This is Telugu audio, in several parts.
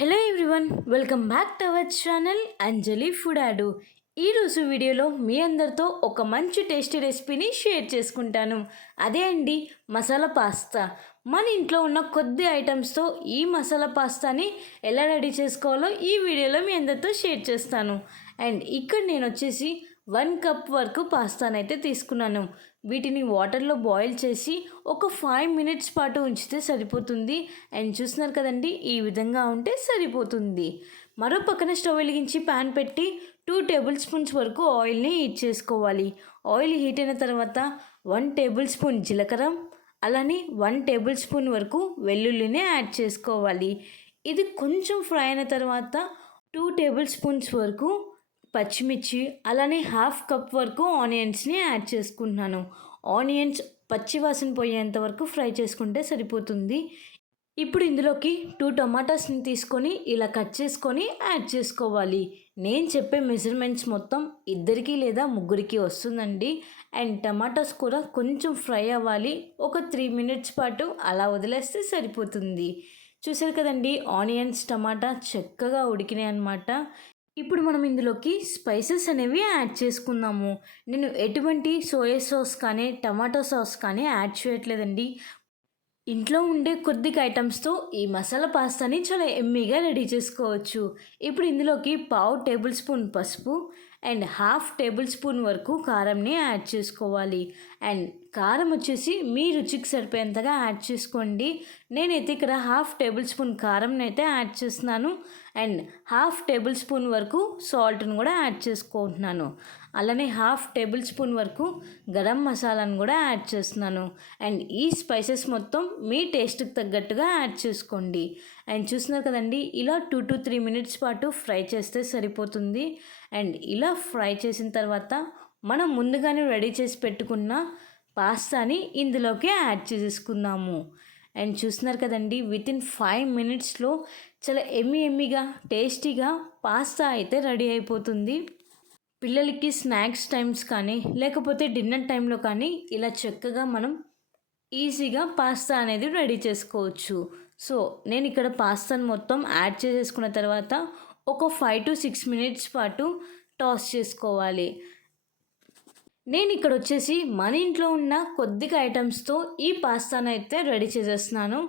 Hello everyone, welcome back to our channel Anjali food add. ఈరోజు వీడియోలో మీ అందరితో ఒక మంచి టేస్టీ రెసిపీని షేర్ చేసుకుంటాను. అదే అండి మసాలా పాస్తా. మన ఇంట్లో ఉన్న కొద్ది ఐటమ్స్తో ఈ మసాలా పాస్తాని ఎలా రెడీ చేసుకోవాలో ఈ వీడియోలో మీ అందరితో షేర్ చేస్తాను. అండ్ ఇక్కడ నేను వచ్చేసి 1 కప్ వరకు పాస్తానైతే తీసుకున్నాను. వీటిని వాటర్లో బాయిల్ చేసి ఒక 5 మినిట్స్ పాటు ఉంచితే సరిపోతుంది. అండ్ చూస్తున్నారు కదండి, ఈ విధంగా ఉంటే సరిపోతుంది. మరో పక్కన స్టవ్ వెలిగించి ప్యాన్ పెట్టి 2 టేబుల్ స్పూన్స్ వరకు ఆయిల్ని హీట్ చేసుకోవాలి. ఆయిల్ హీట్ అయిన తర్వాత 1 టేబుల్ స్పూన్ జీలకర్ర, అలానే 1 టేబుల్ స్పూన్ వరకు వెల్లుల్లిని యాడ్ చేసుకోవాలి. ఇది కొంచెం ఫ్రై అయిన తర్వాత 2 టేబుల్ స్పూన్స్ వరకు పచ్చిమిర్చి, అలానే హాఫ్ కప్ వరకు ఆనియన్స్ని యాడ్ చేసుకుంటున్నాను. ఆనియన్స్ పచ్చివాసన పోయేంత వరకు ఫ్రై చేసుకుంటే సరిపోతుంది. ఇప్పుడు ఇందులోకి 2 టమాటాస్ని తీసుకొని ఇలా కట్ చేసుకొని యాడ్ చేసుకోవాలి. నేను చెప్పే మెజర్మెంట్స్ మొత్తం 2 లేదా 3 వస్తుందండి. అండ్ టమాటాస్ కూడా కొంచెం ఫ్రై అవ్వాలి. ఒక 3 మినిట్స్ పాటు అలా వదిలేస్తే సరిపోతుంది. చూసారు కదండి, ఆనియన్స్ టమాటా చక్కగా ఉడికినాయి అన్నమాట. ఇప్పుడు మనం ఇందులోకి స్పైసెస్ అనేవి యాడ్ చేసుకుందాము. నేను ఎటువంటి సోయా సాస్ కానీ టమాటో సాస్ కానీ యాడ్ చేయట్లేదండి. ఇంట్లో ఉండే కొద్దిగా ఐటమ్స్తో ఈ మసాలా పాస్తాని చాలా ఎమ్మీగా రెడీ చేసుకోవచ్చు. ఇప్పుడు ఇందులోకి 1/2 టేబుల్ స్పూన్ పసుపు అండ్ హాఫ్ టేబుల్ స్పూన్ వరకు కారంని యాడ్ చేసుకోవాలి. అండ్ కారం వచ్చేసి మీ రుచికి సరిపోయేంతగా యాడ్ చేసుకోండి. నేనైతే ఇక్కడ హాఫ్ టేబుల్ స్పూన్ కారంని అయితే యాడ్ చేస్తున్నాను. అండ్ హాఫ్ టేబుల్ స్పూన్ వరకు సాల్ట్ని కూడా యాడ్ చేసుకుంటున్నాను. అలానే హాఫ్ టేబుల్ స్పూన్ వరకు గరం మసాలాను కూడా యాడ్ చేస్తున్నాను. అండ్ ఈ స్పైసెస్ మొత్తం మీ టేస్ట్కి తగ్గట్టుగా యాడ్ చేసుకోండి. అండ్ చూస్తున్నారు కదండి, ఇలా 2 to 3 మినిట్స్ పాటు ఫ్రై చేస్తే సరిపోతుంది. అండ్ ఇలా ఫ్రై చేసిన తర్వాత మనం ముందుగానే రెడీ చేసి పెట్టుకున్న పాస్తాని ఇందులోకి యాడ్ చేసేసుకుందాము. అండ్ చూస్తున్నారు కదండి, వితిన్ 5 మినిట్స్లో చాలా ఎమ్మీగా టేస్టీగా పాస్తా అయితే రెడీ అయిపోతుంది. పిల్లలకి స్నాక్స్ టైమ్స్ కానీ లేకపోతే డిన్నర్ టైంలో కానీ ఇలా చక్కగా మనం ఈజీగా పాస్తా అనేది రెడీ చేసుకోవచ్చు. సో నేను ఇక్కడ పాస్తాను మొత్తం యాడ్ చేసేసుకున్న తర్వాత ఒక 5 to 6 మినిట్స్ పాటు టాస్ చేసుకోవాలి. నేను ఇక్కడ వచ్చేసి మన ఇంట్లో ఉన్న కొద్దిగా ఐటమ్స్తో ఈ పాస్తాను అయితే రెడీ చేసేస్తున్నాను.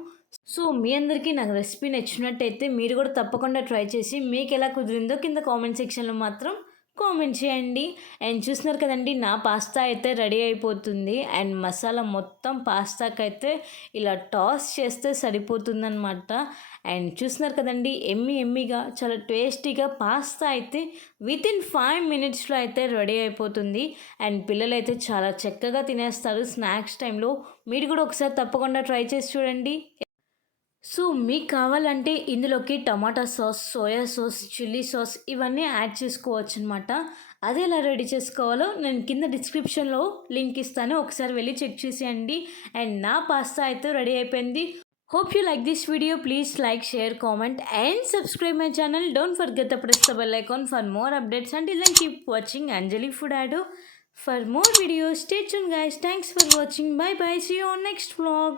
సో మీ అందరికీ నాకు రెసిపీ నచ్చినట్టయితే మీరు కూడా తప్పకుండా ట్రై చేసి మీకు ఎలా కుదిరిందో కింద కామెంట్ సెక్షన్లో మాత్రం కామెంట్ చేయండి. అండ్ చూస్తున్నారు కదండి, నా పాస్తా అయితే రెడీ అయిపోతుంది. అండ్ మసాలా మొత్తం పాస్తాకైతే ఇలా టాస్ చేస్తే సరిపోతుందన్నమాట. అండ్ చూస్తున్నారు కదండి, ఎమ్మీగా చాలా టేస్టీగా పాస్తా అయితే వితిన్ 5 మినిట్స్లో అయితే రెడీ అయిపోతుంది. అండ్ పిల్లలు అయితే చాలా చక్కగా తినేస్తారు స్నాక్స్ టైంలో. మీరు కూడా ఒకసారి తప్పకుండా ట్రై చేసి చూడండి. సో మీకు కావాలంటే ఇందులోకి టమాటా sauce, soya sauce, chilli sauce ఇవన్నీ యాడ్ చేసుకోవచ్చు అనమాట. అది ఎలా రెడీ చేసుకోవాలో నేను కింద డిస్క్రిప్షన్లో లింక్ ఇస్తాను, ఒకసారి వెళ్ళి చెక్ చేసేయండి. అండ్ నా పాస్తా అయితే రెడీ అయిపోయింది. Hope you like this video. Please like, share, comment and subscribe my channel. Don't forget to press the bell icon for more updates. Until then, keep watching Anjali Food Ad for more videos. Stay tuned guys. Thanks for watching. Bye bye. See you on next vlog.